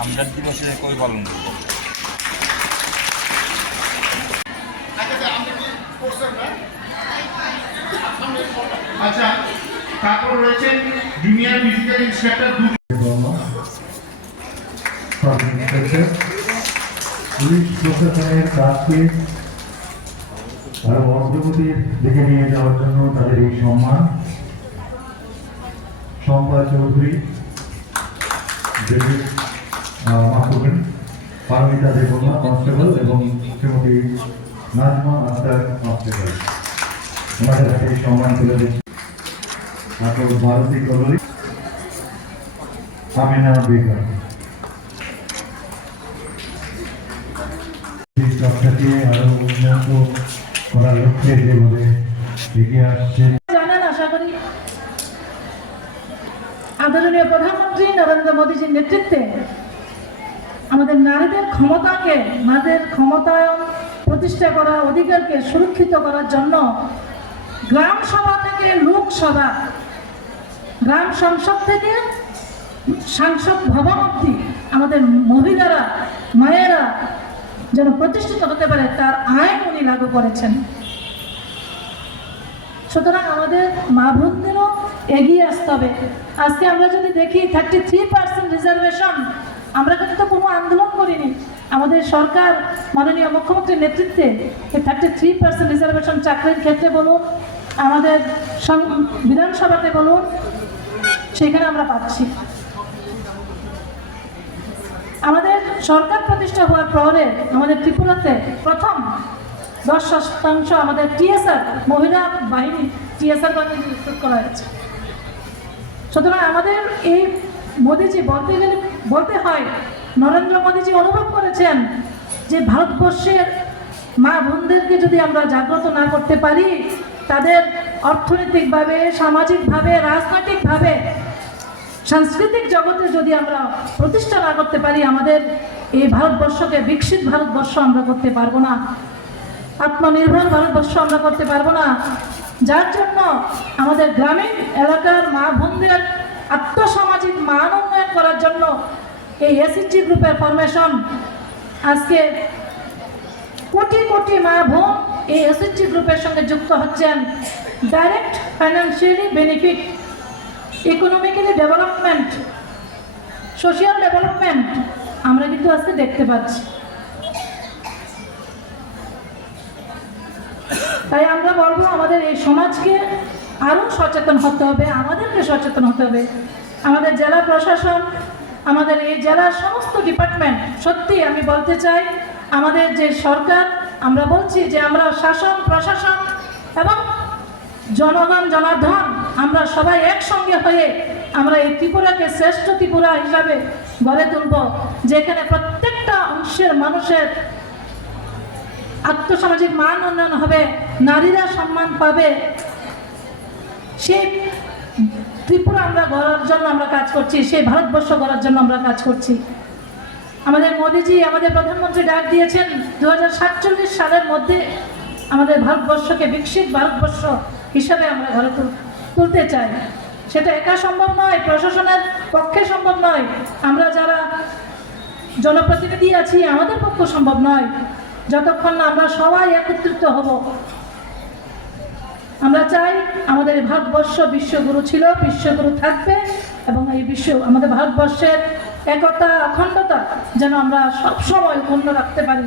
আমজাদ দিবসে কই পালন করব। আচ্ছা, তারপর রয়েছেন জুনিয়র মিউজিক্যাল ইন্সট্রাক্টর পুলিশ প্রশাসনের কাজকে আরো অগ্রগতির দিকে নিয়ে যাওয়ার জন্য তাদের এই সম্মান শম্পা চৌধুরী, ডেভিড মাহবুবেন, পারমিতা দেববর্মা কনস্টেবল এবং শ্রীমতী নাজমা আক্তার কনস্টেবল, ওনাদের হাতে এই সম্মান তুলে দিচ্ছি। তারপর ভারতী কদলী, আমিনা বেগম, চর্চাকে আরো উন্নত করার লক্ষ্যে যেভাবে এগিয়ে আসছে। জানেন, আশা করি আদরণীয় প্রধানমন্ত্রী নরেন্দ্র মোদীজির নেতৃত্বে আমাদের নারীদের ক্ষমতাকে, নারীদের ক্ষমতায়ন প্রতিষ্ঠা করা, অধিকারকে সুরক্ষিত করার জন্য গ্রাম সভা থেকে লোকসভা, গ্রাম সংসদ থেকে সংসদ ভবন অবধি আমাদের মহিলারা, মায়েরা যেন প্রতিষ্ঠিত হতে পারে তার আইন উনি লাগু করেছেন। সুতরাং আমাদের মা বোনদেরও এগিয়ে আসতে হবে। আজকে আমরা যদি দেখি 33% রিজার্ভেশন, আমরা কিন্তু কোনো আন্দোলন করিনি। আমাদের সরকার মাননীয় মুখ্যমন্ত্রীর নেতৃত্বে এই 33% রিজার্ভেশন চাকরির ক্ষেত্রে বলুন, আমাদের বিধানসভাতে বলুন, সেখানে আমরা পাচ্ছি। আমাদের সরকার প্রতিষ্ঠা হওয়ার পরে আমাদের ত্রিপুরাতে প্রথম 10% আমাদের টিএসআর মহিলা বাহিনী, টিএসআর বাহিনী রিক্রুট করা হয়েছে। সুতরাং আমাদের এই মোদীজি বলতে হয়, নরেন্দ্র মোদীজি অনুভব করেছেন যে ভারতবর্ষের মা বোনদেরকে যদি আমরা জাগ্রত না করতে পারি, তাদের অর্থনৈতিকভাবে, সামাজিকভাবে, রাজনৈতিকভাবে, সাংস্কৃতিক জগতে যদি আমরা প্রতিষ্ঠা না করতে পারি, আমাদের এই ভারতবর্ষকে বিকশিত ভারতবর্ষ আমরা করতে পারবো না, আত্মনির্ভর ভারতবর্ষ আমরা করতে পারবো না। যার জন্য আমাদের গ্রামীণ এলাকার মা বোনদের আত্মসামাজিক মান উন্নয়ন করার জন্য এই এসএইচজি গ্রুপের ফরমেশন। আজকে কোটি কোটি মা বোন এই এসএইচজি গ্রুপের সঙ্গে যুক্ত হচ্ছেন। Direct financially benefit, economically development, social development আমরা কিন্তু আজকে দেখতে পাচ্ছি। তাই আমরা বলবো আমাদের এই সমাজকে আরও সচেতন হতে হবে, আমাদেরকে সচেতন হতে হবে। আমাদের জেলা প্রশাসন, আমাদের এই জেলার সমস্ত ডিপার্টমেন্ট, সত্যি আমি বলতে চাই আমাদের যে সরকার, আমরা বলছি যে আমরা শাসন, প্রশাসন এবং জনগণ, জনার্দন আমরা সবাই একসঙ্গে হয়ে আমরা এই ত্রিপুরাকে শ্রেষ্ঠ ত্রিপুরা হিসাবে গড়ে তুলব, যেখানে প্রত্যেকটা অংশের মানুষের আত্মসামাজিক মান উন্নয়ন হবে, নারীরা সম্মান পাবে। সেই ত্রিপুরা আমরা গড়ার জন্য আমরা কাজ করছি, সেই ভারতবর্ষ গড়ার জন্য আমরা কাজ করছি। আমাদের মোদীজি, আমাদের প্রধানমন্ত্রী ডাক দিয়েছেন 2047 সালের মধ্যে আমাদের ভারতবর্ষকে বিকশিত ভারতবর্ষ হিসাবে আমরা গড়ে তুলতে চাই। সেটা একা সম্ভব নয়, প্রশাসনের পক্ষে সম্ভব নয়, আমরা যারা জনপ্রতিনিধি আছি আমাদের পক্ষে সম্ভব নয়, যতক্ষণ না আমরা সবাই একত্রিত হব। আমরা চাই আমাদের ভারতবর্ষ বিশ্বগুরু ছিল, বিশ্বগুরু থাকবে, এবং এই আমাদের ভারতবর্ষের একতা, অখণ্ডতা যেন আমরা সবসময় অক্ষুণ্ণ রাখতে পারি।